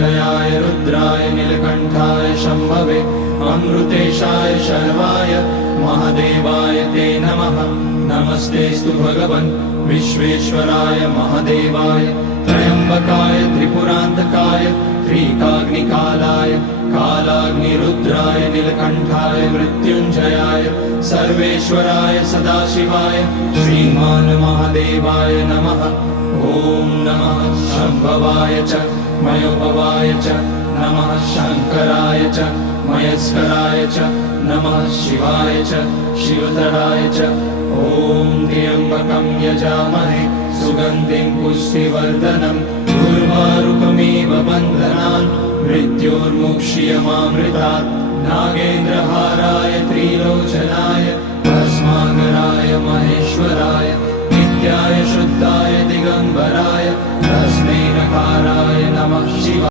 मृत्युञ्जयाय रुद्राय नीलकण्ठाय शम्भवे अमृतेशाय शर्वाय महादेवाय ते नमः। नमस्तेऽस्तु भगवन् विश्वेश्वराय महादेवाय त्र्यम्बकाय त्रिपुरान्तकाय त्रिकाग्निकालाय कालाग्निरुद्राय नीलकण्ठाय मृत्युञ्जयाय सर्वेश्वराय सदाशिवाय श्रीमान् महादेवाय नमः। ॐ नमः शम्भवाय च मयोभवाय च नमः शङ्कराय च मयस्कराय च नमः शिवाय च शिवतराय च। ॐ त्र्यम्बकं यजामहे सुगन्धिं पुष्टिवर्धनम् उर्वारुकमिव बन्धनान् मृत्योर्मुक्ष्यमामृतात्। नागेन्द्रहाराय त्रिलोचनाय भस्माकराय महे